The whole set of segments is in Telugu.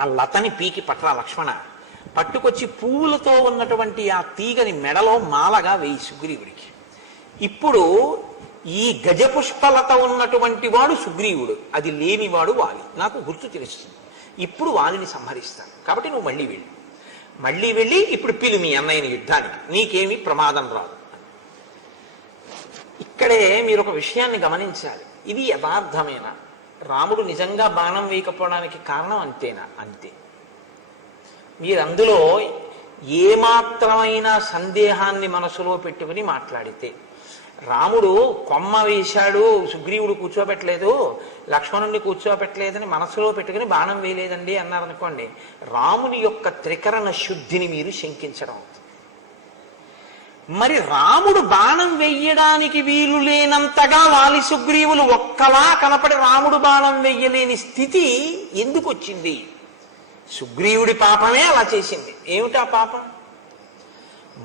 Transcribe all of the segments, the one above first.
ఆ లతని పీకి పట్ల లక్ష్మణ, పట్టుకొచ్చి పువ్వులతో ఉన్నటువంటి ఆ తీగని మెడలో మాలగా వేయి సుగ్రీవుడికి. ఇప్పుడు ఈ గజపుష్పలత ఉన్నటువంటి వాడు సుగ్రీవుడు, అది లేనివాడు వాలి. నాకు గుర్తు తెలుస్తుంది. ఇప్పుడు వాలిని సంహరిస్తాను, కాబట్టి నువ్వు మళ్ళీ వెళ్ళి ఇప్పుడు పిలు మీ అన్నయ్యని యుద్ధానికి, నీకేమీ ప్రమాదం రాదు. ఇక్కడే మీరు ఒక విషయాన్ని గమనించాలి. ఇది యథార్థమేనా? రాముడు నిజంగా బాణం వేయకపోవడానికి కారణం అంతేనా? అంతే. మీరు అందులో ఏమాత్రమైన సందేహాన్ని మనసులో పెట్టుకుని మాట్లాడితే, రాముడు కొమ్మ వేశాడు, సుగ్రీవుడు కూర్చోబెట్టలేదు, లక్ష్మణుడిని కూర్చోబెట్టలేదని మనసులో పెట్టుకుని బాణం వేయలేదండి అన్నారనుకోండి, రాముని యొక్క త్రికరణ శుద్ధిని మీరు శంకించడం అవుతుంది. మరి రాముడు బాణం వెయ్యడానికి వీలు లేనంతగా వాలి సుగ్రీవులు ఒక్కలా కనపడి రాముడు బాణం వెయ్యలేని స్థితి ఎందుకు వచ్చింది? సుగ్రీవుడి పాపమే అలా చేసింది. ఏమిటా పాపం?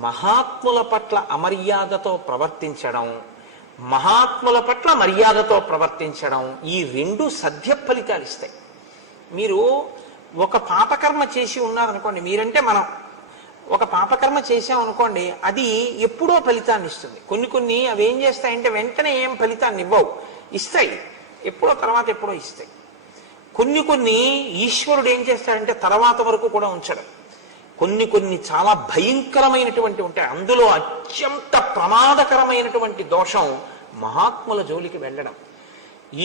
మహాత్ముల పట్ల అమర్యాదతో ప్రవర్తించడం, మహాత్ముల పట్ల మర్యాదతో ప్రవర్తించడం, ఈ రెండు సద్య ఫలితాలు ఇస్తాయి. మీరు ఒక పాపకర్మ చేసి ఉన్నారనుకోండి, మీరంటే మనం ఒక పాపకర్మ చేసామనుకోండి, అది ఎప్పుడో ఫలితాన్ని ఇస్తుంది. కొన్ని అవి ఏం చేస్తాయంటే వెంటనే ఏం ఫలితాన్ని ఇవ్వవు, ఇస్తాయి ఎప్పుడో, తర్వాత ఎప్పుడో ఇస్తాయి. కొన్ని ఈశ్వరుడు ఏం చేస్తాడంటే తర్వాత వరకు కూడా ఉంచడం. కొన్ని చాలా భయంకరమైనటువంటి ఉంటాయి. అందులో అత్యంత ప్రమాదకరమైనటువంటి దోషం మహాత్ముల జోలికి వెళ్ళడం.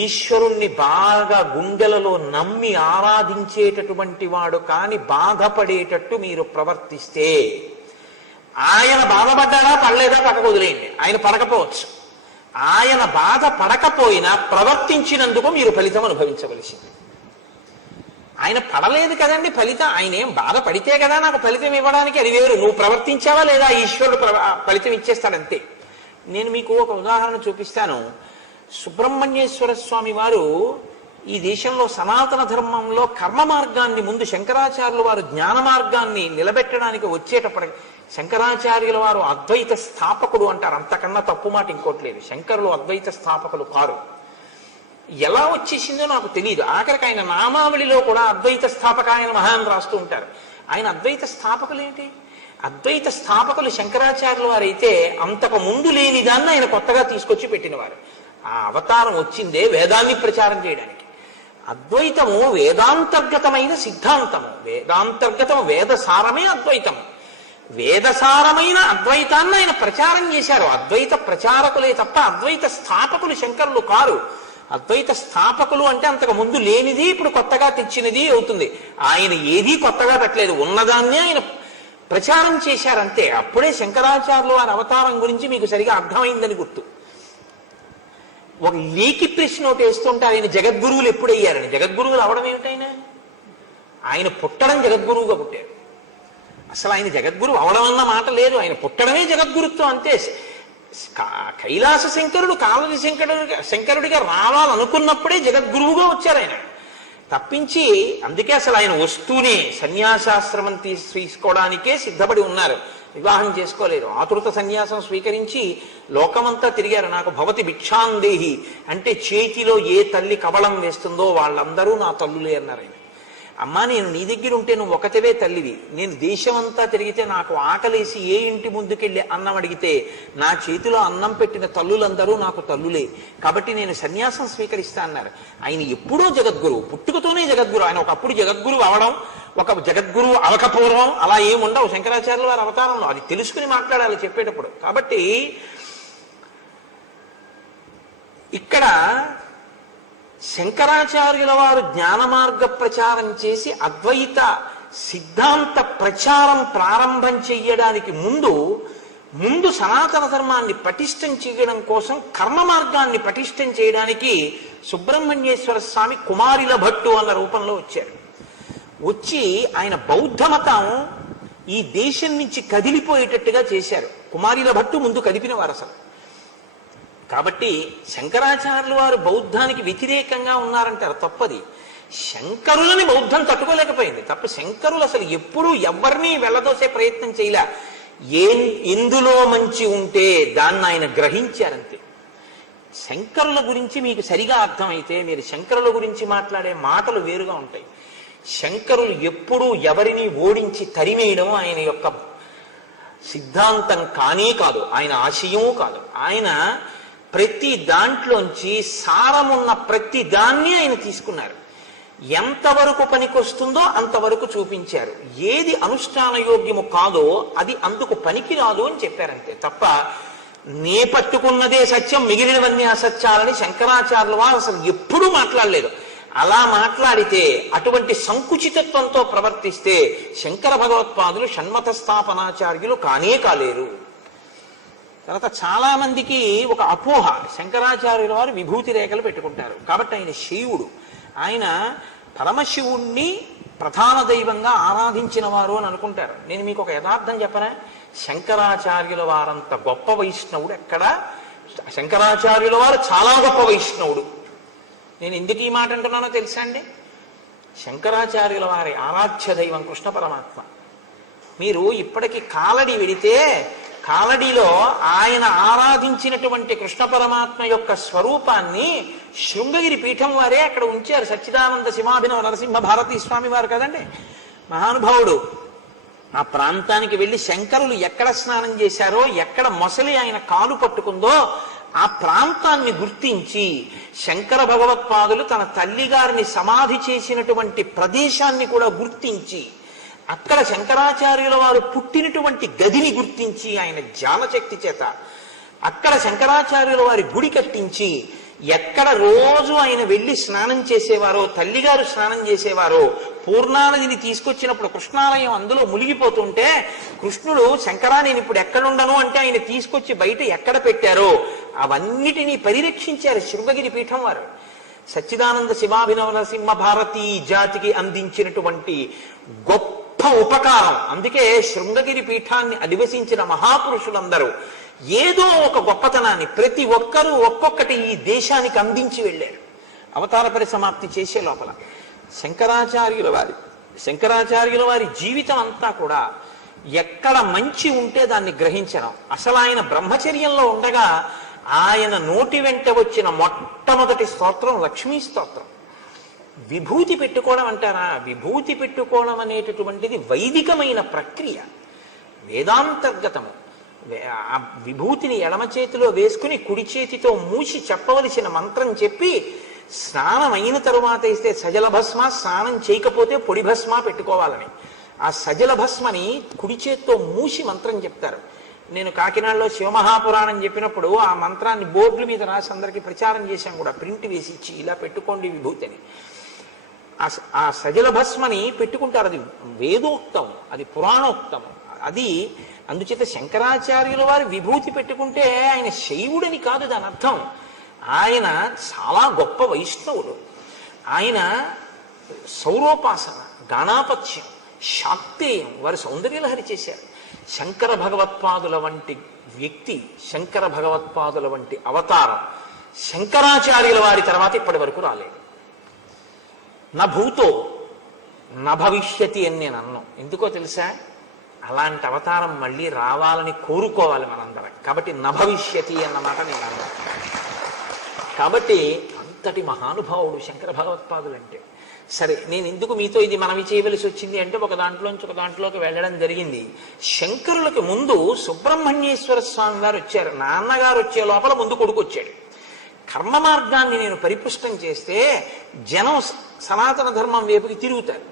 ఈశ్వరుణ్ణి బాగా గుండెలలో నమ్మి ఆరాధించేటటువంటి వాడు కాని బాధపడేటట్టు మీరు ప్రవర్తిస్తే, ఆయన బాధపడ్డాడా పడలేదా పక్కకు వదిలేయండి, ఆయన పడకపోవచ్చు. ఆయన బాధ పడకపోయినా ప్రవర్తించినందుకు మీరు ఫలితం అనుభవించవలసింది. ఆయన పడలేదు కదండి ఫలితం, ఆయన ఏం బాధపడితే కదా నాకు ఫలితం ఇవ్వడానికి, అది వేరు. నువ్వు ప్రవర్తించావా లేదా, ఈశ్వరుడు ఫలితం ఇచ్చేస్తాడంతే. నేను మీకు ఒక ఉదాహరణ చూపిస్తాను. సుబ్రహ్మణ్యేశ్వర స్వామి వారు ఈ దేశంలో సనాతన ధర్మంలో కర్మ మార్గాన్ని ముందు శంకరాచార్యుల వారు జ్ఞాన మార్గాన్ని నిలబెట్టడానికి వచ్చేటప్పటికి, శంకరాచార్యుల వారు అద్వైత స్థాపకుడు అంటారు, అంతకన్నా తప్పు మాట ఇంకోటి లేదు. శంకరులు అద్వైత స్థాపకులు కారు. ఎలా వచ్చేసిందో నాకు తెలియదు. ఆఖరికి ఆయన నామావళిలో కూడా అద్వైత స్థాపకాయన మహాన్ రాస్తూ ఉంటారు. ఆయన అద్వైత స్థాపకులు ఏంటి? అద్వైత స్థాపకులు శంకరాచార్యుల వారు అయితే అంతకు ముందు లేని దాన్ని ఆయన కొత్తగా తీసుకొచ్చి పెట్టినవారు. ఆ అవతారం వచ్చిందే వేదాన్ని ప్రచారం చేయడానికి. అద్వైతము వేదాంతర్గతమైన సిద్ధాంతము, వేదాంతర్గతం వేదసారమే అద్వైతము. వేదసారమైన అద్వైతాన్ని ఆయన ప్రచారం చేశారు. అద్వైత ప్రచారకులే తప్ప అద్వైత స్థాపకులు శంకరులు కారు. అద్వైత స్థాపకులు అంటే అంతకు ముందు లేనిది ఇప్పుడు కొత్తగా తెచ్చినది అవుతుంది. ఆయన ఏదీ కొత్తగా పెట్టలేదు, ఉన్నదాన్నే ఆయన ప్రచారం చేశారంతే. అప్పుడే శంకరాచార్యులు వారి అవతారం గురించి మీకు సరిగా అర్థమైందని గుర్తు. ఒక లేఖి ప్రశ్న ఒకటి వేస్తుంటారు, ఆయన జగద్గురువులు ఎప్పుడయ్యారని. జగద్గురువులు అవడం ఏమిటైనా? ఆయన పుట్టడం జగద్గురువుగా పుట్టారు. అసలు ఆయన జగద్గురువు అవడం అన్న మాట లేదు, ఆయన పుట్టడమే జగద్గురుత్వం అంతే. కైలాస శంకరుడు కాలది శంకరుడిగా రావాలనుకున్నప్పుడే జగద్గురువుగా వచ్చారు ఆయన, తప్పించి. అందుకే అసలు ఆయన వస్తూనే సన్యాసాశ్రమం తీసుకోవడానికే సిద్ధపడి ఉన్నారు, వివాహం చేసుకోలేరు. ఆతృత సన్యాసం స్వీకరించి లోకమంతా తిరిగారు. నాకు భవతి భిక్షాందేహి అంటే చేతిలో ఏ తల్లి కవళం వేస్తుందో వాళ్ళందరూ నా తల్లులే అన్నారు ఆయన. అమ్మా, నేను నీ దగ్గర ఉంటే నువ్వు ఒకటివే తల్లివి. నేను దేశమంతా తిరిగితే నాకు ఆకలేసి ఏ ఇంటి ముందుకెళ్ళి అన్నం అడిగితే నా చేతిలో అన్నం పెట్టిన తల్లులందరూ నాకు తల్లులే, కాబట్టి నేను సన్యాసం స్వీకరిస్తా అన్నారు. ఆయన ఎప్పుడో జగద్గురువు, పుట్టుకతోనే జగద్గురు. ఆయన ఒకప్పుడు జగద్గురువు అవడం, ఒక జగద్గురువు అవకపూర్వం అలా ఏముండవు శంకరాచార్యుల వారి అవతారంలో. అది తెలుసుకుని మాట్లాడాలి చెప్పేటప్పుడు. కాబట్టి ఇక్కడ శంకరాచార్యుల వారు జ్ఞాన మార్గ ప్రచారం చేసి అద్వైత సిద్ధాంత ప్రచారం ప్రారంభం చెయ్యడానికి ముందు సనాతన ధర్మాన్ని పటిష్టం చేయడం కోసం కర్మ మార్గాన్ని పటిష్టం చేయడానికి సుబ్రహ్మణ్యేశ్వర స్వామి కుమారిల భట్టు అన్న రూపంలో వచ్చారు. వచ్చి ఆయన బౌద్ధ మతం ఈ దేశం నుంచి కదిలిపోయేటట్టుగా చేశారు. కుమారిల భట్టు ముందు కదిపిన వారు అసలు. కాబట్టి శంకరాచార్యులు వారు బౌద్ధానికి వ్యతిరేకంగా ఉన్నారంటారు, తప్పది. శంకరులని బౌద్ధం తట్టుకోలేకపోయింది తప్ప. శంకరులు అసలు ఎప్పుడూ ఎవరిని వెళ్ళదోసే ప్రయత్నం చేయలే. ఎందులో మంచి ఉంటే దాన్ని ఆయన గ్రహించారంతే. శంకరుల గురించి మీకు సరిగా అర్థమైతే మీరు శంకరుల గురించి మాట్లాడే మాటలు వేరుగా ఉంటాయి. శంకరులు ఎప్పుడూ ఎవరిని ఓడించి తరిమేయడం ఆయన యొక్క సిద్ధాంతం కానీ కాదు, ఆయన ఆశయము కాదు. ఆయన ప్రతి దాంట్లోంచి సారమున్న ప్రతి దాన్ని ఆయన తీసుకున్నారు. ఎంతవరకు పనికొస్తుందో అంతవరకు చూపించారు. ఏది అనుష్ఠాన యోగ్యము కాదో అది అందుకు పనికిరాదు అని చెప్పారంతే తప్ప నే పట్టుకున్నదే సత్యం మిగిలినవన్నీ అసత్యాలని శంకరాచార్యుల వారు అసలు ఎప్పుడూ మాట్లాడలేదు. అలా మాట్లాడితే, అటువంటి సంకుచితత్వంతో ప్రవర్తిస్తే శంకర భగవత్పాదులు షణ్మత స్థాపనాచార్యులు కానే కాలేరు. తర్వాత చాలా మందికి ఒక అపోహ, శంకరాచార్యుల వారు విభూతి రేఖలు పెట్టుకుంటారు కాబట్టి ఆయన శివుడు, ఆయన పరమశివుణ్ణి ప్రధాన దైవంగా ఆరాధించిన వారు అని అనుకుంటారు. నేను మీకు ఒక యథార్థం చెప్పనా, శంకరాచార్యుల వారంత గొప్ప వైష్ణవుడు ఎక్కడ, శంకరాచార్యుల వారు చాలా గొప్ప వైష్ణవుడు. నేను ఎందుకు ఈ మాట అంటున్నానో తెలుసా అండి, శంకరాచార్యుల వారి ఆరాధ్య దైవం కృష్ణ పరమాత్మ. మీరు ఇప్పటికి కాలడి వెడితే కాలడిలో ఆయన ఆరాధించినటువంటి కృష్ణ పరమాత్మ యొక్క స్వరూపాన్ని శృంగగిరి పీఠం వారే అక్కడ ఉంచారు. సచ్చిదానంద సింహాభినవ నరసింహ భారతీ స్వామి వారు కదండి మహానుభావుడు. ఆ ప్రాంతానికి వెళ్ళి శంకరులు ఎక్కడ స్నానం చేశారో, ఎక్కడ మొసలి ఆయన కాలు పట్టుకుందో ఆ ప్రాంతాన్ని గుర్తించి శంకర భగవత్పాదులు తన తల్లిగారిని సమాధి చేసినటువంటి ప్రదేశాన్ని కూడా గుర్తించి, అక్కడ శంకరాచార్యుల వారు పుట్టినటువంటి గదిని గుర్తించి ఆయన జ్ఞానశక్తి చేత అక్కడ శంకరాచార్యుల వారి గుడి కట్టించి, ఎక్కడ రోజు ఆయన వెళ్ళి స్నానం చేసేవారో, తల్లిగారు స్నానం చేసేవారో, పూర్ణానదిని తీసుకొచ్చినప్పుడు కృష్ణాలయం అందులో మునిగిపోతుంటే కృష్ణుడు శంకరా నేను ఇప్పుడు ఎక్కడుండను అంటే ఆయన తీసుకొచ్చి బయట ఎక్కడ పెట్టారో అవన్నిటినీ పరిరక్షించారు శృంగగిరి పీఠం వారు. సచ్చిదానంద శివాభినవ నరసింహ భారతీ జాతికి అందించినటువంటి గొప్ప ఉపకారం. అందుకే శృంగగిరి పీఠాన్ని అధివసించిన మహాపురుషులందరూ ఏదో ఒక గొప్పతనాన్ని ప్రతి ఒక్కరూ ఒక్కొక్కటి ఈ దేశానికి అందించి వెళ్ళారు. అవతార పరిసమాప్తి చేసే లోపల శంకరాచార్యుల వారి జీవితం అంతా కూడా ఎక్కడ మంచి ఉంటే దాన్ని గ్రహించడం. అసలు ఆయన బ్రహ్మచర్యంలో ఉండగా ఆయన నోటి వెంట వచ్చిన మొట్టమొదటి స్తోత్రం లక్ష్మీ స్తోత్రం. విభూతి పెట్టుకోవడం అంటారా, విభూతి పెట్టుకోవడం అనేటటువంటిది వైదికమైన ప్రక్రియ, వేదాంతర్గతము. ఆ విభూతిని ఎడమ చేతిలో వేసుకుని కుడి చేతితో మూసి చెప్పవలసిన మంత్రం చెప్పి స్నానం అయిన తరువాత ఇస్తే సజల భస్మ, స్నానం చేయకపోతే పొడి భస్మ పెట్టుకోవాలని. ఆ సజల భస్మని కుడి చేతితో మూసి మంత్రం చెప్తారు. నేను కాకినాడలో శివమహాపురాణం చెప్పినప్పుడు ఆ మంత్రాన్ని బోర్డుల మీద రాసి అందరికీ ప్రచారం చేశాం కూడా, ప్రింట్ వేసి ఇచ్చి ఇలా పెట్టుకోండి విభూతిని. ఆ సజల భస్మని పెట్టుకుంటారు. అది వేదోక్తం, అది పురాణోక్తం. అది అందుచేత శంకరాచార్యుల వారు విభూతి పెట్టుకుంటే ఆయన శైవుడని కాదు దాని అర్థం. ఆయన చాలా గొప్ప వైష్ణవుడు. ఆయన సౌరోపాసన, గాణాపత్యం, శాక్తేయం వారు సౌందర్యలహరి చేశారు. శంకర భగవత్పాదుల వంటి వ్యక్తి, శంకర భగవత్పాదుల వంటి అవతారం శంకరాచార్యుల వారి తర్వాత ఇప్పటి వరకు రాలేదు. నా భూతో నా భవిష్యతి అని నేను అన్నాను. ఎందుకో తెలుసా, అలాంటి అవతారం మళ్ళీ రావాలని కోరుకోవాలి మనందరం. కాబట్టి నా భవిష్యతి అన్నమాట నేను అన్నాను. కాబట్టి అంతటి మహానుభావుడు శంకర భగవత్పాదులు అంటే. సరే, నేను ఎందుకు మీతో ఇది మనవి చేయవలసి వచ్చింది అంటే, ఒక దాంట్లోంచి ఒక దాంట్లోకి వెళ్ళడం జరిగింది. శంకరులకు ముందు సుబ్రహ్మణ్యేశ్వర స్వామి వారు వచ్చారు. నాన్నగారు వచ్చే లోపల ముందు కొడుకు వచ్చాడు. కర్మ మార్గాన్ని నేను పరిపుష్టం చేస్తే జనం సనాతన ధర్మం వైపుకి తిరుగుతారు.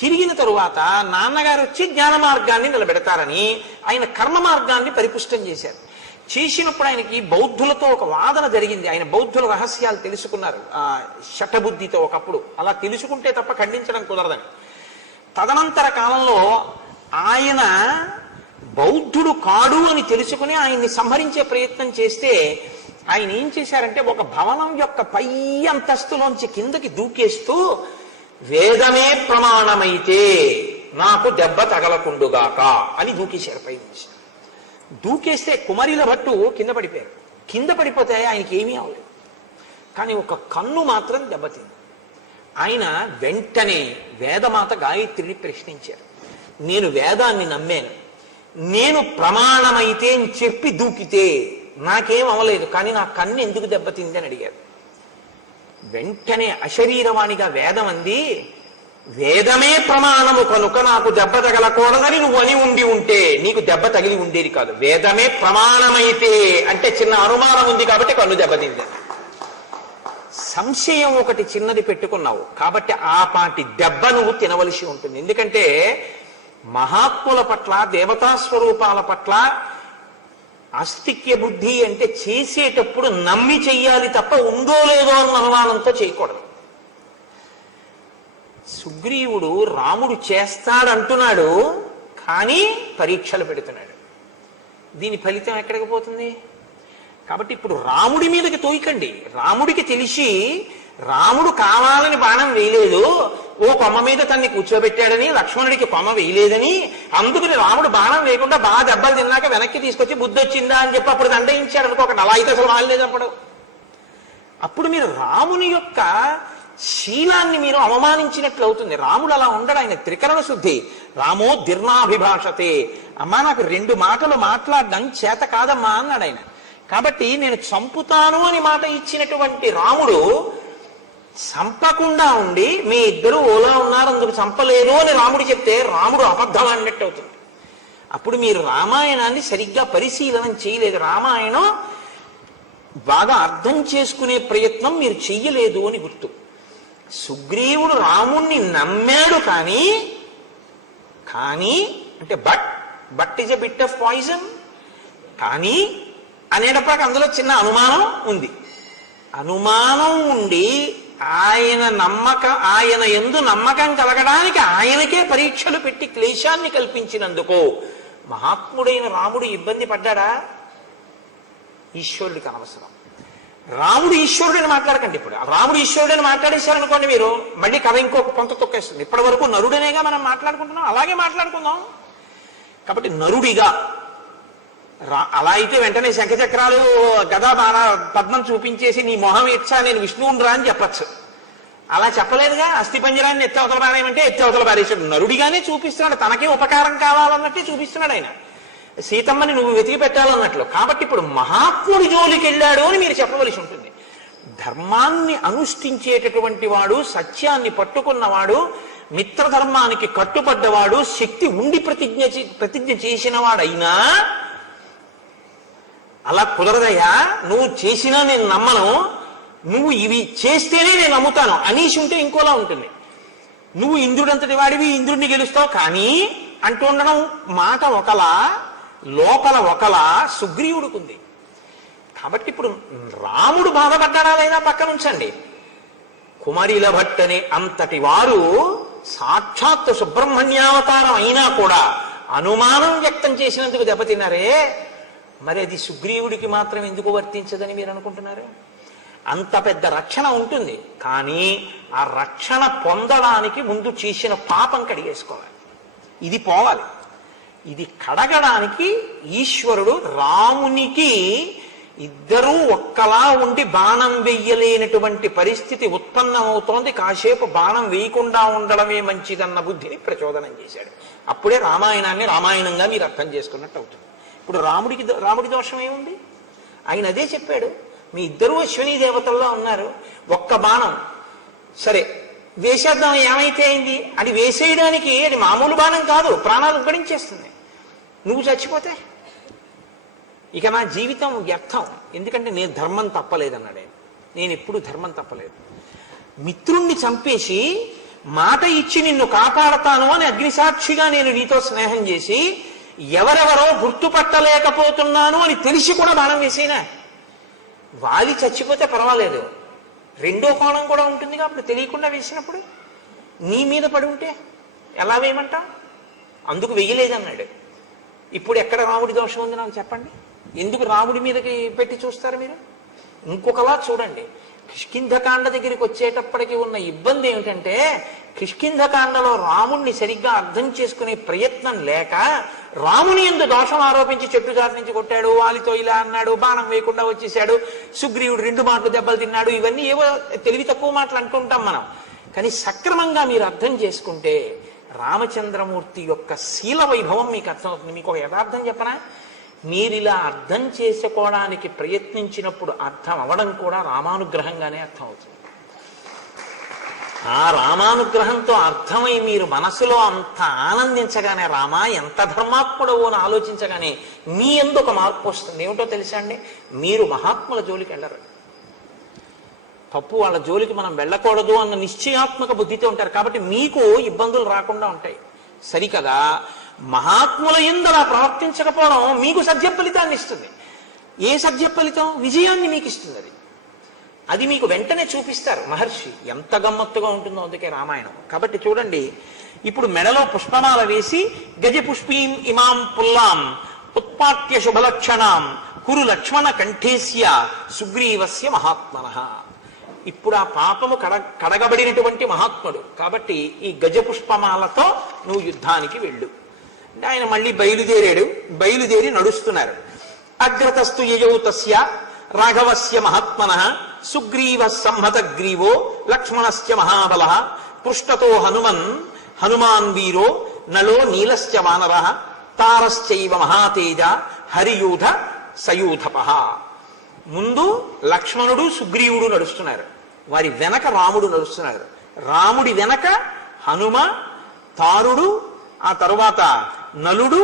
తిరిగిన తరువాత నాన్నగారు వచ్చి జ్ఞాన మార్గాన్ని నిలబెడతారని ఆయన కర్మ మార్గాన్ని పరిపుష్టం చేశారు. చేసినప్పుడు ఆయనకి బౌద్ధులతో ఒక వాదన జరిగింది. ఆయన బౌద్ధుల రహస్యాలు తెలుసుకున్నారు శఠబుద్ధితో ఒకప్పుడు. అలా తెలుసుకుంటే తప్ప ఖండించడం కుదరదని. తదనంతర కాలంలో ఆయన బౌద్ధుడు కాడు అని తెలుసుకుని ఆయన్ని సంహరించే ప్రయత్నం చేస్తే ఆయన ఏం చేశారంటే, ఒక భవనం యొక్క పై అంతస్తులోంచి కిందకి దూకేస్తూ వేదమే ప్రమాణమైతే నాకు దెబ్బ తగలకుండుగాక అని దూకేశారు పై నుంచి. దూకేస్తే కుమరిల భట్టు కింద పడిపోయారు. కింద పడిపోతే ఆయనకి ఏమీ అవ్వలేదు, కానీ ఒక కన్ను మాత్రం దెబ్బతింది. ఆయన వెంటనే వేదమాత గాయత్రిని ప్రశ్నించారు. నేను వేదాన్ని నమ్మాను, నేను ప్రమాణమైతే అని చెప్పి దూకితే నాకేం అవ్వలేదు, కానీ నా కన్ను ఎందుకు దెబ్బతింది అని అడిగారు. వెంటనే అశరీరవాణిగా వేదం అంది, వేదమే ప్రమాణము కనుక నాకు దెబ్బ తగలకూడదని నువ్వు అని ఉండి ఉంటే నీకు దెబ్బ తగిలి ఉండేది కాదు. వేదమే ప్రమాణమైతే అంటే చిన్న అనుమానం ఉంది కాబట్టి కన్ను దెబ్బతింది. సంశయం ఒకటి చిన్నది పెట్టుకున్నావు కాబట్టి ఆ పాటి దెబ్బ నువ్వు తినవలసి ఉంటుంది. ఎందుకంటే మహాత్ముల పట్ల, దేవతా స్వరూపాల పట్ల ఆస్తిక్య బుద్ధి అంటే చేసేటప్పుడు నమ్మి చెయ్యాలి తప్ప ఉందో లేదో అన్న అనుమానంతో చేయకూడదు. సుగ్రీవుడు రాముడు చేస్తాడంటున్నాడు కానీ పరీక్షలు పెడుతున్నాడు. దీని ఫలితం ఎక్కడికి పోతుంది? కాబట్టి ఇప్పుడు రాముడి మీదకి తోయకండి. రాముడికి తెలిసి రాముడు కావాలని బాణం వేయలేదు, ఓ కొమ్మ మీద తన్ని కూర్చోబెట్టాడని, లక్ష్మణుడికి కొమ్మ వేయలేదని, అందుకని రాముడు బాణం వేయకుండా బాగా దెబ్బలు తిన్నాక వెనక్కి తీసుకొచ్చి బుద్ధి వచ్చిందా అని చెప్పి అప్పుడు దండయించాడు అనుకోకండి. అలా అయితే అసలు వాళ్ళలేదు అప్పుడు. అప్పుడు మీరు రాముని యొక్క శీలాన్ని మీరు అవమానించినట్లు అవుతుంది. రాముడు అలా ఉండడు, ఆయన త్రికరణ శుద్ధి. రామో దిర్నాభిభాషతే, అమ్మా నాకు 2 మాటలు మాట్లాడడం చేత కాదమ్మా అన్నాడు ఆయన. కాబట్టి నేను చంపుతాను అని మాట ఇచ్చినటువంటి రాముడు చంపకుండా ఉండి మీ ఇద్దరు ఓలా ఉన్నారు అందుకు చంపలేదు అని రాముడు చెప్తే రాముడు అబద్ధం అన్నట్టు అవుతుంది. అప్పుడు మీరు రామాయణాన్ని సరిగ్గా పరిశీలన చేయలేదు, రామాయణం బాగా అర్థం చేసుకునే ప్రయత్నం మీరు చెయ్యలేదు అని గుర్తు. సుగ్రీవుడు రాముణ్ణి నమ్మాడు కానీ అంటే but is a bit of poison కానీ అనేటప్పటికి అందులో చిన్న అనుమానం ఉంది. అనుమానం ఉండి ఆయన యందు నమ్మకం కలగడానికి ఆయనకే పరీక్షలు పెట్టి క్లేశాన్ని కల్పించినందుకు మహాత్ముడైన రాముడు ఇబ్బంది పడ్డాడా? ఈశ్వరుడికి అనవసరం. రాముడు ఈశ్వరుడని మాట్లాడకండి. ఇప్పుడు రాముడు ఈశ్వరుడని మాట్లాడేశారనుకోండి మీరు, మళ్ళీ కథ ఇంకొక కొంత తొక్కేస్తుంది. ఇప్పటి వరకు నరుడనేగా మనం మాట్లాడుకుంటున్నాం, అలాగే మాట్లాడుకుందాం. కాబట్టి నరుడిగా అలా అయితే వెంటనే శంఖచక్రాలు గదా బాణ పద్మం చూపించేసి నీ మొహం ఇచ్చా నేను విష్ణువుని రా అని చెప్పచ్చు. అలా చెప్పలేదుగా. అస్థిపంజరాన్ని ఎత్తవతల పారేయమంటే ఎత్తవతల పారేశాడు. నరుడిగానే చూపిస్తున్నాడు, తనకే ఉపకారం కావాలన్నట్టే చూపిస్తున్నాడు ఆయన. సీతమ్మని నువ్వు వెతికి పెట్టాలన్నట్లు. కాబట్టి ఇప్పుడు మహాత్ముడి జోలికి వెళ్ళాడు అని మీరు చెప్పవలసి ఉంటుంది. ధర్మాన్ని అనుష్ఠించేటటువంటి వాడు, సత్యాన్ని పట్టుకున్నవాడు, మిత్రధర్మానికి కట్టుబడ్డవాడు, శక్తి ఉండి ప్రతిజ్ఞ చేసిన వాడైనా అలా కుదరదయ్యా, నువ్వు చేసినా నేను నమ్మను, నువ్వు ఇవి చేస్తేనే నేను నమ్ముతాను అనేసి ఉంటే ఇంకోలా ఉంటుంది. నువ్వు ఇంద్రుడంతటి వాడివి, ఇంద్రుడిని గెలుస్తావు కానీ అంటూ ఉండడం మాట ఒకలా, లోపల ఒకలా సుగ్రీవుడికుంది. కాబట్టి ఇప్పుడు రాముడు బాధపడ్డాడా లేదా పక్కన ఉంచండి. కుమరిల భట్టనే అంతటి వారు సాక్షాత్ సుబ్రహ్మణ్యావతారం అయినా కూడా అనుమానం వ్యక్తం చేసినందుకు దెబ్బతిన్నారే, మరి అది సుగ్రీవుడికి మాత్రం ఎందుకు వర్తించదని మీరు అనుకుంటున్నారు? అంత పెద్ద రక్షణ ఉంటుంది కానీ ఆ రక్షణ పొందడానికి ముందు చేసిన పాపం కడిగేసుకోవాలి. ఇది పోవాలి. ఇది కడగడానికి ఈశ్వరుడు రామునికి ఇద్దరూ ఒక్కలా ఉండి బాణం వెయ్యలేనటువంటి పరిస్థితి ఉత్పన్నమవుతోంది. కాసేపు బాణం వేయకుండా ఉండడమే మంచిదన్న బుద్ధిని ప్రచోదనం చేశాడు. అప్పుడే రామాయణాన్ని రామాయణంగా మీరు అర్థం చేసుకున్నట్టు అవుతుంది. ఇప్పుడు రాముడి దోషం ఏముంది? ఆయన అదే చెప్పాడు, మీ ఇద్దరూ అశ్విని దేవతల్లో ఉన్నారు, ఒక్క బాణం సరే వేసేద్దాం, ఏమైతే అయింది. అది వేసేయడానికి అది మామూలు బాణం కాదు, ప్రాణాలు ఉగ్గడించేస్తుంది. నువ్వు చచ్చిపోతే ఇక నా జీవితం వ్యర్థం. ఎందుకంటే నేను ధర్మం తప్పలేదన్నాడే. నేను ఎప్పుడు ధర్మం తప్పలేదు. మిత్రుణ్ణి చంపేసి మాట ఇచ్చి నిన్ను కాపాడతాను అని అగ్నిసాక్షిగా నేను నీతో స్నేహం చేసి ఎవరెవరో గుర్తుపట్టలేకపోతున్నాను అని తెలిసి కూడా బాణం వేసేనా? వాలి చచ్చిపోతే పర్వాలేదు, రెండో కోణం కూడా ఉంటుందిగా. అప్పుడు తెలియకుండా వేసినప్పుడు నీ మీద పడి ఉంటే ఎలా వేయమంటా? అందుకు వెయ్యలేదన్నాడు. ఇప్పుడు ఎక్కడ రాముడి దోషం ఉంది నాకు చెప్పండి. ఎందుకు రాముడి మీదకి పెట్టి చూస్తారు మీరు? ఇంకొకలా చూడండి. కిష్కింధకాండ దగ్గరికి వచ్చేటప్పటికి ఉన్న ఇబ్బంది ఏమిటంటే, కిష్కింధకాండలో రాముణ్ణి సరిగ్గా అర్థం చేసుకునే ప్రయత్నం లేక రాముని యందు దోషం ఆరోపించి చెట్టు జాతి నుంచి కొట్టాడు, వాలితో ఇలా అన్నాడు, బాణం వేయకుండా వచ్చేసాడు, సుగ్రీవుడు 2 మాటలు దెబ్బలు తిన్నాడు. ఇవన్నీ ఏవో తెలివి తక్కువ మాటలు అంటుంటాం మనం. కానీ సక్రమంగా మీరు అర్థం చేసుకుంటే రామచంద్రమూర్తి యొక్క శీల వైభవం మీకు అర్థమవుతుంది. మీకు ఒక యథార్థం చెప్పనా? మీరు ఇలా అర్థం చేసుకోవడానికి ప్రయత్నించినప్పుడు అర్థం అవడం కూడా రామానుగ్రహంగానే అర్థమవుతుంది. ఆ రామానుగ్రహంతో అర్థమై మీరు మనసులో అంత ఆనందించగానే రామా ఎంత ధర్మాత్ముడవో అని ఆలోచించగానే మీ యందు ఒక మార్పు వస్తుంది. ఏమిటో తెలుసా అండి, మీరు మహాత్ముల జోలికి వెళ్ళరు. తప్పు వాళ్ళ జోలికి మనం వెళ్ళకూడదు అన్న నిశ్చయాత్మక బుద్ధితో ఉంటారు కాబట్టి మీకు ఇబ్బందులు రాకుండా ఉంటాయి. సరికదా, మహాత్ముల యందు అలా ప్రవర్తించకపోవడం మీకు సద్య ఫలితాన్ని ఇస్తుంది. ఏ సద్య ఫలితం? విజయాన్ని మీకు ఇస్తుంది. అది మీకు వెంటనే చూపిస్తారు మహర్షి. ఎంత గమ్మత్తుగా ఉంటుందో అందుకే రామాయణం. కాబట్టి చూడండి, ఇప్పుడు మెడలో పుష్పమాల వేసి గజపుష్పీం ఇమాం పుల్లాం ఉత్పాట్య శుభలక్షణాం కురు లక్ష్మణ కంఠేస్య సుగ్రీవస్య మహాత్మనః. ఇప్పుడు ఆ పాపము కడగబడినటువంటి మహాత్ముడు కాబట్టి ఈ గజపుష్పమాలతో నువ్వు యుద్ధానికి వెళ్ళు అంటే ఆయన మళ్ళీ బయలుదేరి నడుస్తున్నారు. అగ్రతస్తు యయౌ తస్య రాఘవస్య మహాత్మనః సుగ్రీవ సంహత గ్రీవో లక్ష్మణస్య మహాబలః పృష్ఠతో హనుమాన్ వీరో నలో నీలశ్చ వానరః తారశ్చైవ మహాతేజ హరియూధ సయూధపః. ముందు లక్ష్మణుడు సుగ్రీవుడు నడుస్తున్నారు, వారి వెనక రాముడు నడుస్తున్నారు. రాముడి వెనక హనుమ, తారుడు, ఆ తరువాత నలుడు,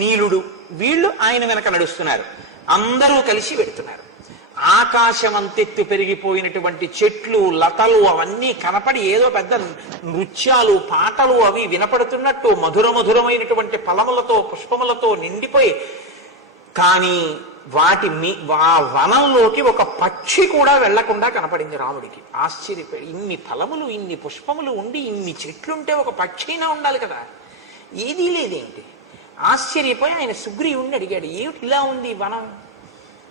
నీలుడు, వీళ్ళు ఆయన వెనక నడుస్తున్నారు. అందరూ కలిసి వెడుతున్నారు. ఆకాశం అంతెత్తు పెరిగిపోయినటువంటి చెట్లు, లతలు అవన్నీ కనపడి ఏదో పెద్ద నృత్యాలు, పాటలు అవి వినపడుతున్నట్టు మధురమైనటువంటి ఫలములతో పుష్పములతో నిండిపోయి, కానీ ఆ వనంలోకి ఒక పక్షి కూడా వెళ్లకుండా కనపడింది రాముడికి. ఆశ్చర్యపోయి, ఇన్ని ఫలములు ఇన్ని పుష్పములు ఉండి ఇన్ని చెట్లుంటే ఒక పక్షి అయినా ఉండాలి కదా, ఏదీ లేదేంటి? ఆశ్చర్యపోయి ఆయన సుగ్రీవుడిని అడిగాడు, ఏమిటి ఇలా ఉంది వనం?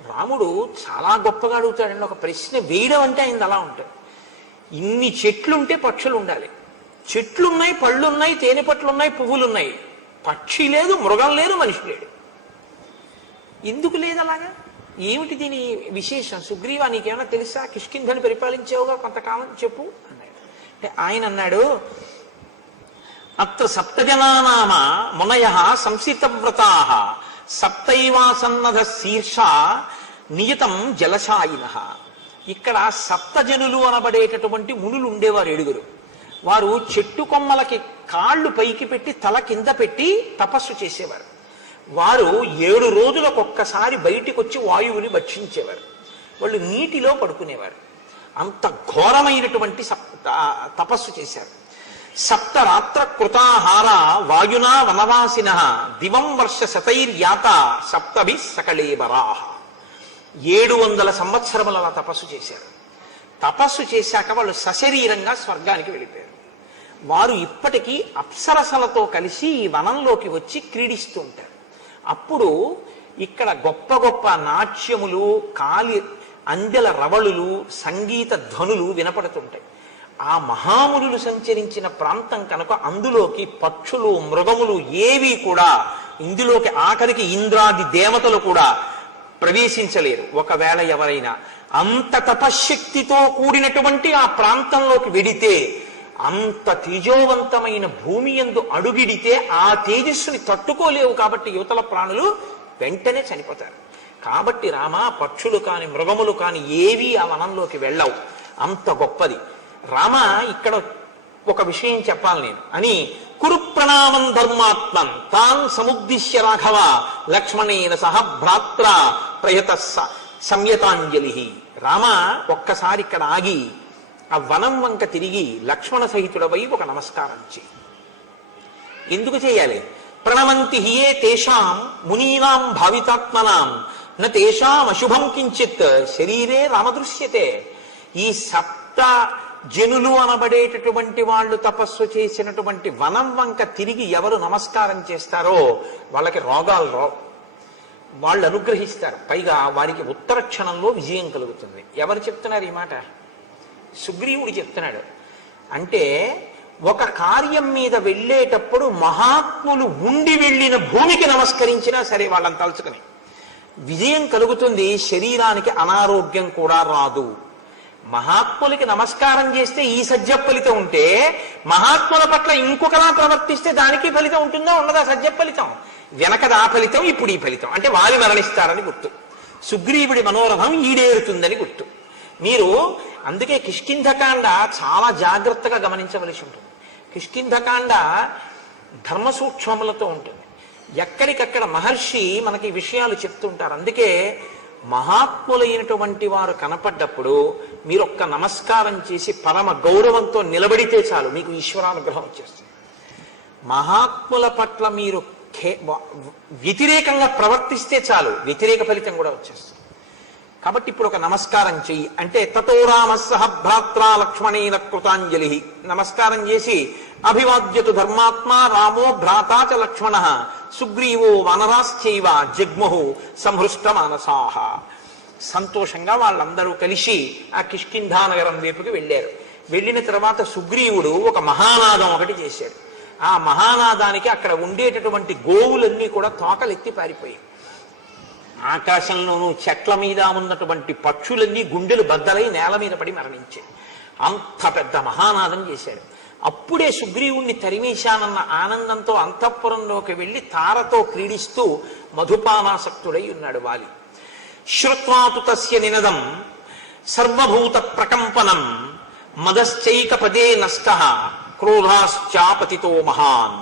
రాముడు చాలా గొప్పగా అడుగుతాడండి. ఒక ప్రశ్న వేయడం అంటే ఆయన అలా ఉంటుంది. ఇన్ని చెట్లుంటే పక్షులు ఉండాలి, చెట్లున్నాయి, పళ్ళున్నాయి, తేనె పట్లున్నాయి, పువ్వులున్నాయి, పక్షి లేదు, మృగం లేదు, మనిషి లేడు. ఎందుకు లేదు అలాగా? ఏమిటి దీని విశేషం? సుగ్రీవా, నీకేమైనా తెలుసా? కిష్కింధని పరిపాలించావుగా కొంతకాలం, చెప్పు అన్నాడు. అంటే ఆయన అన్నాడు, అత్ర సప్తజనానామ మునయః సంసితవ్రతాః సప్తైవాసన్నధ శీర్ష నియతం జలశాయినః. ఇక్కడ సప్తజనులు అనబడేటటువంటి మునులు ఉండేవారు 7. వారు చెట్టు కొమ్మలకి కాళ్ళు పైకి పెట్టి తల కింద పెట్టి తపస్సు చేసేవారు. వారు 7 రోజులకొక్కసారి బయటికి వచ్చి వాయువుని భక్షించేవారు. వాళ్ళు నీటిలో పడుకునేవారు. అంత ఘోరమైనటువంటి తపస్సు చేశారు. సప్తరాత్ర కృతాహార వాయునా వనవాసిన దివం వర్ష శతైర్యాత సప్తభి సకళేబరాః. 700 సంవత్సరముల అలా తపస్సు చేశారు. తపస్సు చేశాక వాళ్ళు సశరీరంగా స్వర్గానికి వెళ్ళిపోయారు. వారు ఇప్పటికీ అప్సరసలతో కలిసి ఈ వనంలోకి వచ్చి క్రీడిస్తూ ఉంటారు. అప్పుడు ఇక్కడ గొప్ప గొప్ప నాట్యములు, కాలి అందెల రవళులు, సంగీత ధ్వనులు వినపడుతుంటాయి. ఆ మహామునులు సంచరించిన ప్రాంతం కనుక అందులోకి పక్షులు, మృగములు ఏవి కూడా, ఇందులోకి ఆఖరికి ఇంద్రాది దేవతలు కూడా ప్రవేశించలేరు. ఒకవేళ ఎవరైనా అంత తపశ్శక్తితో కూడినటువంటి ఆ ప్రాంతంలోకి వెడితే, అంత తేజోవంతమైన భూమి యందు అడుగిడితే ఆ తేజస్సుని తట్టుకోలేవు. కాబట్టి యువతల ప్రాణులు వెంటనే చనిపోతారు. కాబట్టి రామ, పక్షులు కాని మృగములు కాని ఏవి ఆ వనంలోకి వెళ్ళవు. అంత గొప్పది. రామ, ఇక్కడ ఒక విషయం చెప్పాలి నేను అని కురు ప్రణామం ధర్మాత్మన్ తాన్ సముద్దిశ్య రాఘవ లక్ష్మణేన సహ భ్రాత్ర ప్రయత సంయతాంజలి. రామ, ఒక్కసారి ఇక్కడ ఆగి ఆ వనం వంక తిరిగి లక్ష్మణ సహితుడవై ఒక నమస్కారం చేయి. ఎందుకు చేయాలి? ప్రణమంతి హియే తేషాం మునీనాం భావితాత్మనాం న తేషాం అశుభం కించిత్ శరీరే రామదృశ్యతే. ఈ సప్త జనులు అనబడేటటువంటి వాళ్ళు తపస్సు చేసినటువంటి వనం వంక తిరిగి ఎవరు నమస్కారం చేస్తారో వాళ్ళకి రోగాలు రావు, వాళ్ళు అనుగ్రహిస్తారు. పైగా వారికి ఉత్తర క్షణంలో విజయం కలుగుతుంది. ఎవరు చెప్తున్నారు ఈ మాట? సుగ్రీవుడు చెప్తున్నాడు. అంటే ఒక కార్యం మీద వెళ్ళేటప్పుడు మహాత్ములు ఉండి వెళ్ళిన భూమికి నమస్కరించినా సరే వాళ్ళని తలుచుకుని విజయం కలుగుతుంది. శరీరానికి అనారోగ్యం కూడా రాదు. మహాత్ములకి నమస్కారం చేస్తే ఈ సజ్జ ఫలితం ఉంటే, మహాత్ముల పట్ల ఇంకొకలా ప్రవర్తిస్తే దానికి ఫలితం ఉంటుందా ఉండదా? సజ్జ ఫలితం వెనకదా ఫలితం, ఇప్పుడు ఈ ఫలితం. అంటే వారి మరణిస్తారని గుర్తు. సుగ్రీవుడి మనోరథం ఈడేరుతుందని గుర్తు. మీరు అందుకే కిష్కింధకాండ చాలా జాగ్రత్తగా గమనించవలసి ఉంటుంది. కిష్కింధకాండ ధర్మ సూక్ష్మములతో ఉంటుంది. ఎక్కడికక్కడ మహర్షి మనకి విషయాలు చెప్తుంటారు. అందుకే మహాత్ములైనటువంటి వారు కనపడ్డప్పుడు మీరు ఒక్క నమస్కారం చేసి పరమ గౌరవంతో నిలబడితే చాలు, మీకు ఈశ్వరానుగ్రహం వచ్చేస్తుంది. మహాత్ముల పట్ల మీరు వ్యతిరేకంగా ప్రవర్తిస్తే చాలు, వ్యతిరేక ఫలితం కూడా వచ్చేస్తుంది. కాబట్టి ఇప్పుడు ఒక నమస్కారం చెయ్యి అంటే తతో రామ సహ భ్రాత్రా లక్ష్మణేన కృతాంజలి. నమస్కారం చేసి అభివాద్యతు ధర్మాత్మా రామో భ్రాతా చ లక్ష్మణ సుగ్రీవో వనరాశ్చైవ జగ్ముహు సంహృష్ట మానసాహ. సంతోషంగా వాళ్ళందరూ కలిసి ఆ కిష్కింధానగరం వైపుకి వెళ్ళారు. వెళ్ళిన తర్వాత సుగ్రీవుడు ఒక మహానాదం ఒకటి చేశాడు. ఆ మహానాదానికి అక్కడ ఉండేటటువంటి గోవులన్నీ కూడా తోకలెత్తి పారిపోయాయి. ఆకాశంలోనూ చెట్ల మీద ఉన్నటువంటి పక్షులన్నీ గుండెలు బద్దలై నేల మీద పడి మరణించాయి. అంత పెద్ద మహానాదం చేశాడు. అప్పుడే సుగ్రీవుణ్ణి తరిమేశానన్న ఆనందంతో అంతఃపురంలోకి వెళ్ళి తారతో క్రీడిస్తూ మధుపానాసక్తుడై ఉన్నాడు వాలి. శ్రుత్వాతు తస్య నినదం సర్వభూత ప్రకంపనం మదశ్చైక పదే నష్టః క్రోధాశ్చాపతితో మహాన్.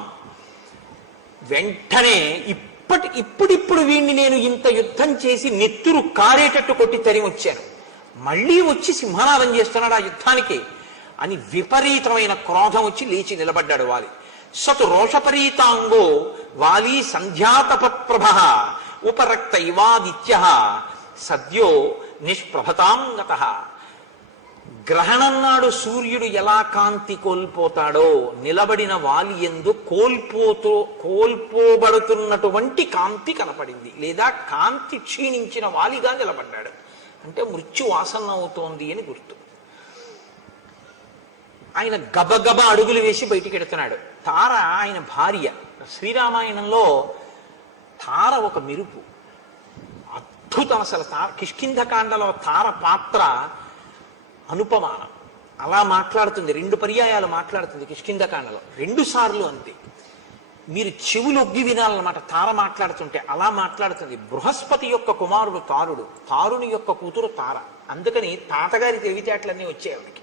వెంటనే ఇప్పుడిప్పుడు వీణ్ణి నేను ఇంత యుద్ధం చేసి నెత్తురు కారేటట్టు కొట్టి తరిమొచ్చాను, మళ్ళీ వచ్చి సింహనాదం చేస్తున్నాడు ఆ యుద్ధానికి అని విపరీతమైన క్రోధం వచ్చి లేచి నిలబడ్డాడు వాలి. సతు రోషపరీతాంగో వాలి సంధ్యాతపత్ప్రభ ఉపరక్త ఇవాదిత్య సద్యో నిష్ప్రభతాంగత. గ్రహణం సూర్యుడు ఎలా కాంతి కోల్పోతాడో నిలబడిన వాలి యందు కోల్పోబడుతున్నటువంటి కాంతి కనపడింది, లేదా కాంతి క్షీణించిన వాలిగా నిలబడ్డాడు. అంటే మృత్యు ఆసన్న అవుతోంది అని గుర్తు. ఆయన గబగబ అడుగులు వేసి బయటికి ఎడుతున్నాడు. తార ఆయన భార్య. శ్రీరామాయణంలో తార ఒక మెరుపు, అద్భుతం. అసలు తార కిష్కింధకాండలో తార పాత్ర అనుపమానం. అలా మాట్లాడుతుంది, 2 పర్యాయాలు మాట్లాడుతుంది కిష్కింధకాండలో, 2 సార్లు అంతే. మీరు చెవులు ఒగ్గి వినాలన్నమాట తార మాట్లాడుతుంటే. అలా మాట్లాడుతుంది. బృహస్పతి యొక్క కుమారుడు తారుడు, తారుని యొక్క కూతురు తార. అందుకని తాతగారి తెలివితేటలన్నీ వచ్చాయి ఆవిడికి.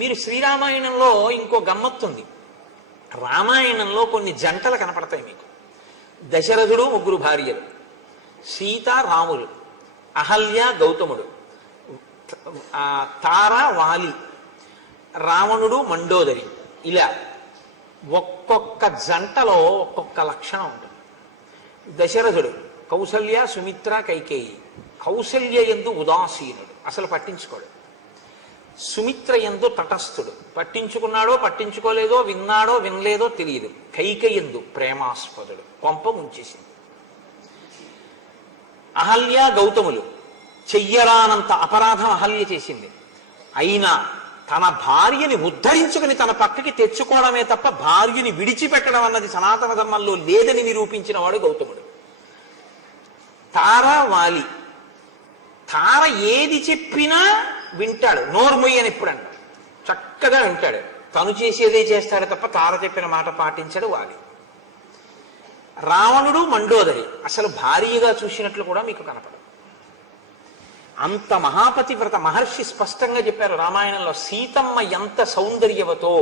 మీరు శ్రీరామాయణంలో ఇంకో గమ్మత్తుంది. రామాయణంలో కొన్ని జంటలు కనపడతాయి మీకు. దశరథుడు 3 భార్యలు, సీత రాములు, అహల్య గౌతముడు, తార వాలి, రావణుడు మండోదరి. ఇలా ఒక్కొక్క జంటలో ఒక్కొక్క లక్షణం ఉంటుంది. దశరథుడు కౌసల్య సుమిత్ర కైకేయి. కౌసల్య యందు ఉదాసీనుడు, అసలు పట్టించుకోడు. సుమిత్ర యందు తటస్థుడు, పట్టించుకున్నాడో పట్టించుకోలేదో, విన్నాడో వినలేదో తెలియదు. కైకేయి యందు ప్రేమాస్పదుడు, కొంప ముంచేసింది. అహల్య గౌతములు చెయ్యరానంత అపరాధం అహల్య చేసింది. అయినా తన భార్యని ఉద్ధరించుకుని తన పక్కకి తెచ్చుకోవడమే తప్ప భార్యని విడిచిపెట్టడం అన్నది సనాతన ధర్మంలో లేదని నిరూపించిన వాడు గౌతముడు. తార వాలి. తార ఏది చెప్పినా వింటాడు, నోర్మొయ్యని ఎప్పుడు అంటాడు, చక్కగా వింటాడు. తను చేసేదే చేస్తాడు తప్ప తార చెప్పిన మాట పాటించడు వాలి. రావణుడు మండోదరి అసలు భార్యగా చూసినట్లు కూడా మీకు కనపడదు. అంత మహాపతివ్రత. మహర్షి స్పష్టంగా చెప్పారు రామాయణంలో, సీతమ్మ ఎంత సౌందర్యవతో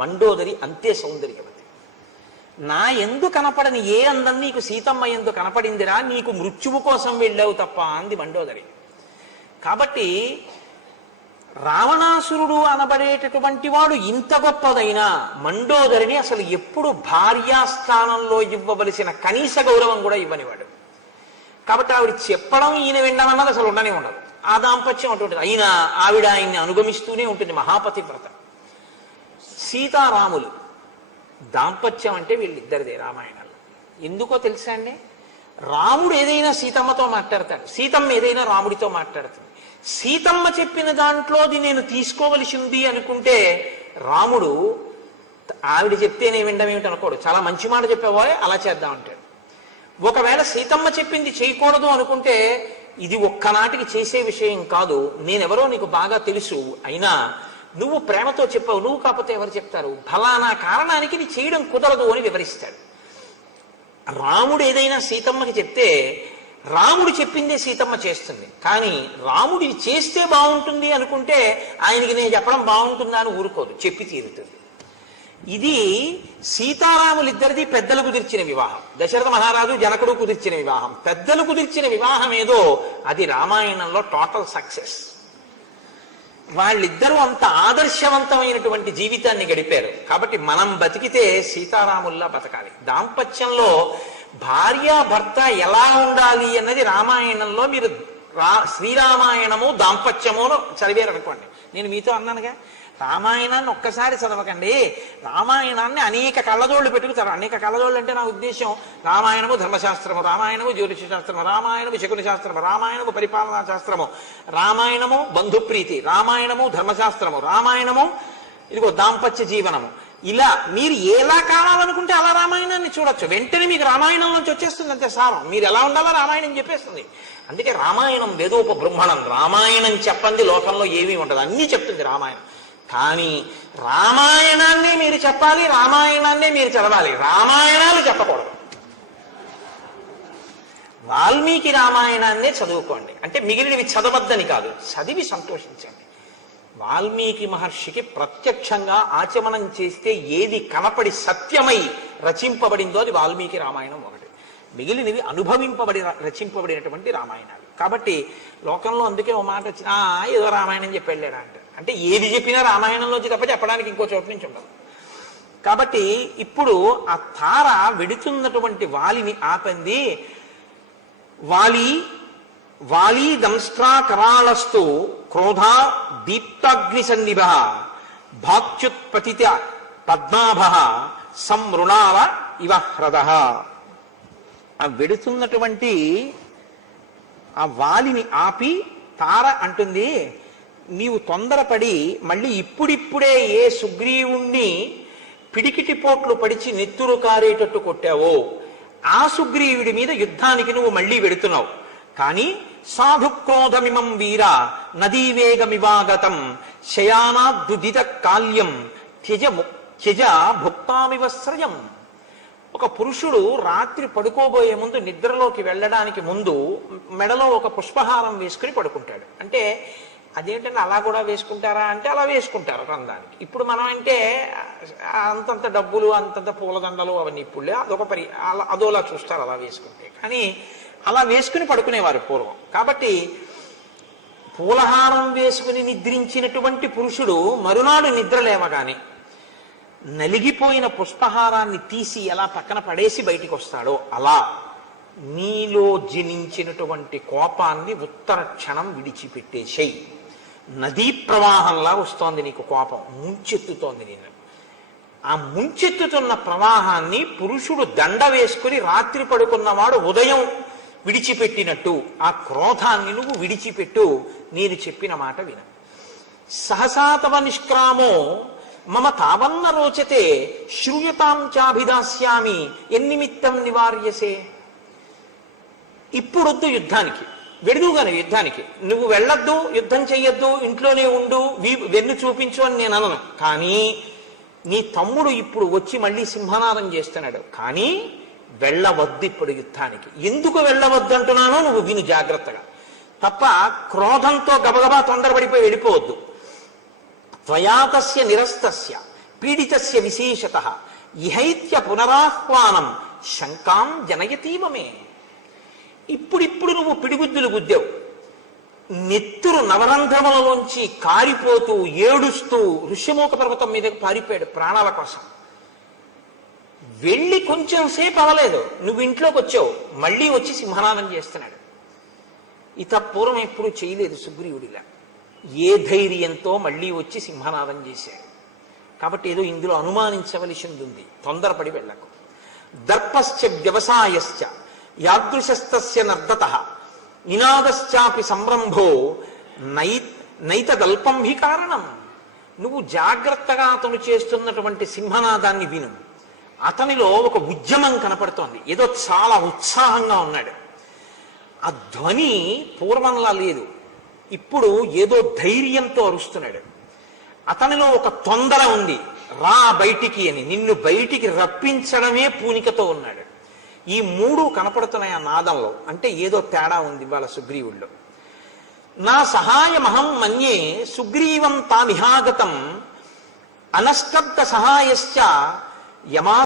మండోదరి అంతే సౌందర్యవతి. నా ఎందు కనపడని ఏ అందం నీకు సీతమ్మ ఎందు కనపడిందిరా, నీకు మృత్యువు కోసం వెళ్ళావు తప్ప అంది మండోదరి. కాబట్టి రావణాసురుడు అనబడేటటువంటి వాడు ఇంత గొప్పదైనా మండోదరిని అసలు ఎప్పుడు భార్యాస్థానంలో ఇవ్వవలసిన కనీస గౌరవం కూడా ఇవ్వనివాడు. కాబట్టి ఆవిడ చెప్పడం ఈయన వినడం అన్నది అసలు ఉండనే ఉండదు. ఆ దాంపత్యం అటువంటిది. అయినా ఆవిడ ఆయన్ని అనుగమిస్తూనే ఉంటుంది, మహాపతివ్రత. సీతారాములు దాంపత్యం అంటే వీళ్ళిద్దరిదే రామాయణంలో. ఎందుకో తెలుసా అండి, రాముడు ఏదైనా సీతమ్మతో మాట్లాడతాడు, సీతమ్మ ఏదైనా రాముడితో మాట్లాడుతుంది. సీతమ్మ చెప్పిన దాంట్లోది నేను తీసుకోవలసి ఉంది అనుకుంటే రాముడు ఆవిడ చెప్తేనే వినడం ఏమిటి అనుకోడు, చాలా మంచి మాట చెప్పేవో అలా చేద్దాం అంటాడు. ఒకవేళ సీతమ్మ చెప్పింది చేయకూడదు అనుకుంటే ఇది ఒక్కనాటికి చేసే విషయం కాదు, నేనెవరో నీకు బాగా తెలుసు, అయినా నువ్వు ప్రేమతో చెప్పావు, నువ్వు కాకపోతే ఎవరు చెప్తారు, ఫలానా కారణానికి నీ చేయడం కుదరదు అని వివరిస్తాడు. రాముడు ఏదైనా సీతమ్మకి చెప్తే రాముడు చెప్పిందే సీతమ్మ చేస్తుంది. కానీ రాముడి చేస్తే బాగుంటుంది అనుకుంటే ఆయనకి నేను చెప్పడం బాగుంటుందా అని ఊరుకోదు, చెప్పి తీరుతుంది. ఇది సీతారాములిద్దరిది పెద్దలు కుదిర్చిన వివాహం. దశరథ మహారాజు జనకుడు కుదిర్చిన వివాహం. పెద్దలు కుదిర్చిన వివాహం ఏదో అది రామాయణంలో టోటల్ సక్సెస్. వాళ్ళిద్దరూ అంత ఆదర్శవంతమైనటువంటి జీవితాన్ని గడిపారు. కాబట్టి మనం బతికితే సీతారాముల్లా బతకాలి. దాంపత్యంలో భార్యాభర్త ఎలా ఉండాలి అన్నది రామాయణంలో మీరు శ్రీరామాయణము దాంపత్యము చదివారు అనుకోండి. నేను మీతో అన్నానుగా, రామాయణాన్ని ఒక్కసారి చదవకండి, రామాయణాన్ని అనేక కళ్ళజోళ్ళు పెట్టుకు చదవ. అనేక కళ్ళజోళ్ళు అంటే నా ఉద్దేశం రామాయణము ధర్మశాస్త్రము, రామాయణము జ్యోతిష శాస్త్రము, రామాయణము శకున శాస్త్రము, రామాయణము పరిపాలనా శాస్త్రము, రామాయణము బంధుప్రీతి, రామాయణము ధర్మశాస్త్రము, రామాయణము ఇదిగో దాంపత్య జీవనము. ఇలా మీరు ఎలా కావాలనుకుంటే అలా రామాయణాన్ని చూడొచ్చు. వెంటనే మీకు రామాయణం నుంచి వచ్చేస్తుంది అంతే సారం. మీరు ఎలా ఉండాలో రామాయణం చెప్పేస్తుంది. అందుకే రామాయణం వేదోపబ్రహ్మణం. రామాయణం చెప్పండి లోకంలో ఏమీ ఉండదు, అన్నీ చెప్తుంది రామాయణం. కానీ రామాయణాన్ని మీరు చెప్పాలి, రామాయణాన్నే మీరు చదవాలి, రామాయణాలు చెప్పకూడదు. వాల్మీకి రామాయణాన్నే చదువుకోండి. అంటే మిగిలినవి చదవద్దని కాదు, చదివి సంతోషించండి. వాల్మీకి మహర్షికి ప్రత్యక్షంగా ఆచమనం చేస్తే ఏది కనపడి సత్యమై రచింపబడిందో అది వాల్మీకి రామాయణం ఒకటి. మిగిలినవి అనుభవింపబడి రచింపబడినటువంటి రామాయణాలు. కాబట్టి లోకంలో అందుకే ఓ మాట వచ్చిన ఏదో రామాయణం చెప్పి వెళ్ళాడా అంటే ఏది చెప్పినా రామాయణంలోంచి తప్ప చెప్పడానికి ఇంకో చోటు నుంచి ఉండదు. కాబట్టి ఇప్పుడు ఆ తార వెడుతున్నటువంటి వాలిని ఆపంది. వాలి దంస్ట్రా కరాళస్తు క్రోధా దీప్తాగ్ని సన్నిభ భాక్యుత్పతిత పద్మాభ సంమృణాల ఇవ హ్రద. ఆ వెడుతున్నటువంటి ఆ వాలిని ఆపి తార అంటుంది, నీవు తొందరపడి మళ్ళీ ఇప్పుడిప్పుడే ఏ సుగ్రీవుణ్ణి పిడికిటి పోట్లు పడిచి నెత్తురు కారేటట్టు కొట్టావో ఆ సుగ్రీవుడి మీద యుద్ధానికి నువ్వు మళ్ళీ వెడుతున్నావు. కానీ సాధుక్రోధమిమం వీర నదీవేగమివాగతం శయానాద్దుదిత కాల్యం త్యజ భుక్తామివస్రయం. ఒక పురుషుడు రాత్రి పడుకోబోయే ముందు, నిద్రలోకి వెళ్ళడానికి ముందు మెడలో ఒక పుష్పహారం వేసుకుని పడుకుంటాడు. అంటే అదేంటంటే అలా కూడా వేసుకుంటారా అంటే అలా వేసుకుంటారు రంధానికి. ఇప్పుడు మనం అంటే అంతంత డబ్బులు అంతంత పూలదండలు అవన్నీ ఇప్పుడు అదోలా చూస్తారు అలా వేసుకుంటే. కానీ అలా వేసుకుని పడుకునేవారు పూర్వం. కాబట్టి పూలహారం వేసుకుని నిద్రించినటువంటి పురుషుడు మరునాడు నిద్ర లేవగానే నలిగిపోయిన పుష్పహారాన్ని తీసి ఎలా పక్కన పడేసి బయటికి వస్తాడో అలా నీలో జనించినటువంటి కోపాన్ని ఉత్తర క్షణం విడిచిపెట్టేసేయి. నదీ ప్రవాహంలా వస్తోంది నీకు కోపం, ముంచెత్తుతోంది నేను. ఆ ముంచెత్తుతున్న ప్రవాహాన్ని పురుషుడు దండ వేసుకుని రాత్రి పడుకున్నవాడు ఉదయం విడిచిపెట్టినట్టు ఆ క్రోధాన్ని నువ్వు విడిచిపెట్టు. నేను చెప్పిన మాట విన. సహసాతవ నిష్క్రామో మమ తావన్న రోచతే శ్రూయతాం చాభిదాస్యామి ఎన్నిమిత్తం నివార్యసే. ఇప్పుడొద్దు యుద్ధానికి, వెడుదుగానే యుద్ధానికి నువ్వు వెళ్ళొద్దు, యుద్ధం చెయ్యొద్దు, ఇంట్లోనే ఉండు, వెన్ను చూపించు అని నేను అనను. కానీ నీ తమ్ముడు ఇప్పుడు వచ్చి మళ్ళీ సింహనాదం చేస్తున్నాడు. కానీ వెళ్ళవద్దు ఇప్పుడు యుద్ధానికి. ఎందుకు వెళ్ళవద్దు అంటున్నానో నువ్వు విను జాగ్రత్తగా. తప్ప క్రోధంతో గబగబా తొందరపడిపోయి వెళ్ళిపోవద్దు. త్వయాతస్య నిరస్తస్య పీడితస్య విశేషతః ఇహైత్య పునరాహ్వానం శంకాం జనయతీవమే. ఇప్పుడిప్పుడు నువ్వు పిడిగుద్దులు గుద్దావు, నెత్తురు నవరంధ్రములలోంచి కారిపోతూ ఏడుస్తూ ఋష్యమూక పర్వతం మీదకి పారిపోయాడు ప్రాణాల కోసం. వెళ్ళి కొంచెం సేపు అవ్వలేదు, నువ్వు ఇంట్లోకి వచ్చావు, మళ్ళీ వచ్చి సింహనాదం చేస్తున్నాడు. ఇత పూర్వం ఎప్పుడు చేయలేదు సుగ్రీవుడిలా. ఏ ధైర్యంతో మళ్ళీ వచ్చి సింహనాదం చేశాడు. కాబట్టి ఏదో ఇందులో అనుమానించవలసింది ఉంది, తొందరపడి వెళ్ళకు. దర్పశ్చ వ్యవసాయశ్చ యాదృశస్తస్య నర్దతః నినాదశ్చాపి సంరంభో నైతదల్పం హి కారణం. నువ్వు జాగ్రత్తగా అతను చేస్తున్నటువంటి సింహనాదాన్ని విను. అతనిలో ఒక ఉద్యమం కనపడుతోంది, ఏదో చాలా ఉత్సాహంగా ఉన్నాడు. ఆ ధ్వని పూర్వంలా లేదు, ఇప్పుడు ఏదో ధైర్యంతో అరుస్తున్నాడు. అతనిలో ఒక తొందర ఉంది, రా బయటికి అని, నిన్ను బయటికి రప్పించడమే పూనికతో ఉన్నాడు. ఈ మూడు కనపడుతున్నాయి ఆ నాదంలో. అంటే ఏదో తేడా ఉంది వాళ్ళ సుగ్రీవుల్లో. నా సహాయమహం మన్యే సుగ్రీవం తామిహాగతం అనష్టబ్ద సహాయశ్చ యమా